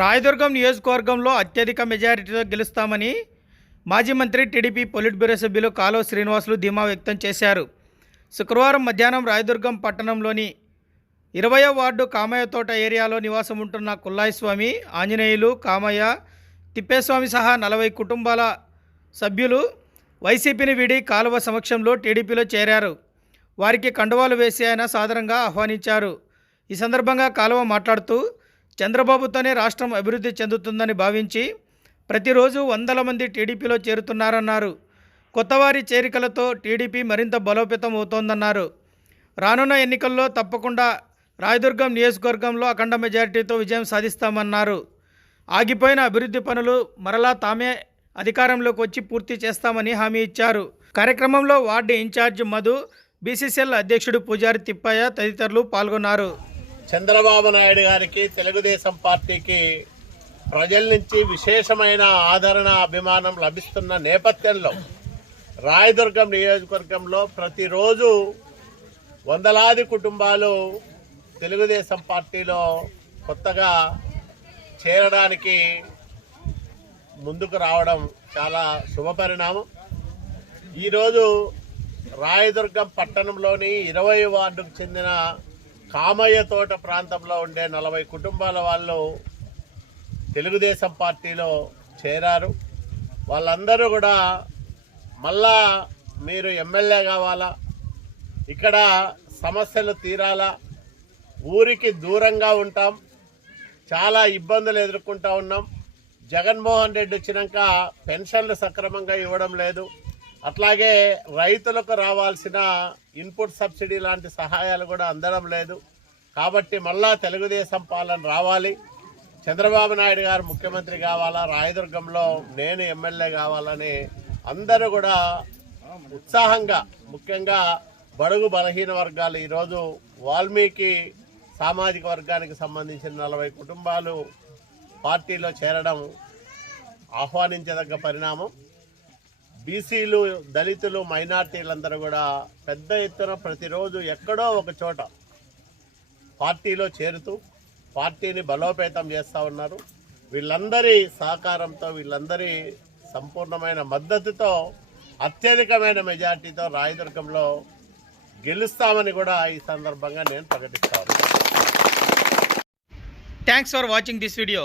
రాయదుర్గం నియోజకవర్గంలో అత్యధిక మెజారిటీతో గెలుస్తామని మాజీ మంత్రి టీడీపీ పొలిట్ బ్యూరో సభ్యులు కాలువ శ్రీనివాసులు ధీమా వ్యక్తం చేశారు. శుక్రవారం మధ్యాహ్నం రాయదుర్గం పట్టణంలోని ఇరవయో వార్డు కామయ్య తోట ఏరియాలో నివాసం ఉంటున్న కుల్లాయి స్వామి ఆంజనేయులు కామయ్య తిప్పేస్వామి సహా నలభై కుటుంబాల సభ్యులు వైసీపీని వీడి కాలువ సమక్షంలో టీడీపీలో చేరారు. వారికి కండువాలు వేసి ఆయన సాధారణంగా ఆహ్వానించారు. ఈ సందర్భంగా కాలువ మాట్లాడుతూ చంద్రబాబుతోనే రాష్ట్రం అభివృద్ధి చెందుతుందని భావించి ప్రతిరోజు వందల మంది టీడీపీలో చేరుతున్నారన్నారు. కొత్తవారి చేరికలతో టీడీపీ మరింత బలోపేతం అవుతోందన్నారు. రానున్న ఎన్నికల్లో తప్పకుండా రాయదుర్గం నియోజకవర్గంలో అఖండ మెజారిటీతో విజయం సాధిస్తామన్నారు. ఆగిపోయిన అభివృద్ధి పనులు మరలా తామే అధికారంలోకి వచ్చి పూర్తి చేస్తామని హామీ ఇచ్చారు. కార్యక్రమంలో వార్డు ఇన్ఛార్జ్ మధు బీసీసీఎల్ అధ్యక్షుడు పూజారి తిప్పయ్య తదితరులు పాల్గొన్నారు. చంద్రబాబు నాయుడు గారికి తెలుగుదేశం పార్టీకి ప్రజల నుంచి విశేషమైన ఆదరణ అభిమానం లభిస్తున్న నేపథ్యంలో రాయదుర్గం నియోజకవర్గంలో ప్రతిరోజు వందలాది కుటుంబాలు తెలుగుదేశం పార్టీలో కొత్తగా చేరడానికి ముందుకు రావడం చాలా శుభపరిణామం ఈరోజు రాయదుర్గం పట్టణంలోని ఇరవై వార్డుకు చెందిన కామయ్య తోట ప్రాంతంలో ఉండే నలభై కుటుంబాల వాళ్ళు తెలుగుదేశం పార్టీలో చేరారు. వాళ్ళందరూ కూడా మళ్ళా మీరు ఎమ్మెల్యే కావాలా? ఇక్కడ సమస్యలు తీరాలా? ఊరికి దూరంగా ఉంటాం. చాలా ఇబ్బందులు ఎదుర్కొంటా ఉన్నాం. జగన్మోహన్ రెడ్డి వచ్చినాక పెన్షన్లు సక్రమంగా ఇవ్వడం లేదు. అట్లాగే రైతులకు రావాల్సిన ఇన్పుట్ సబ్సిడీ లాంటి సహాయాలు కూడా అందడం లేదు. కాబట్టి మళ్ళా తెలుగుదేశం పాలన రావాలి. చంద్రబాబు నాయుడు గారు ముఖ్యమంత్రి కావాలా? రాయదుర్గంలో నేను ఎమ్మెల్యే కావాలని అందరూ కూడా ఉత్సాహంగా ముఖ్యంగా బడుగు బలహీన వర్గాలు ఈరోజు వాల్మీకి సామాజిక వర్గానికి సంబంధించిన నలభై కుటుంబాలు పార్టీలో చేరడం ఆహ్వానించదగ్గ పరిణామం. బీసీలు దళితులు మైనార్టీలందరూ కూడా పెద్ద ఎత్తున ప్రతిరోజు ఎక్కడో ఒక చోట పార్టీలో చేరుతూ పార్టీని బలోపేతం చేస్తూ ఉన్నారు. వీళ్ళందరి సహకారంతో వీళ్ళందరి సంపూర్ణమైన మద్దతుతో అత్యధికమైన మెజార్టీతో రాయదుర్గంలో గెలుస్తామని కూడా ఈ సందర్భంగా నేను ప్రకటిస్తాను thanks for watching this video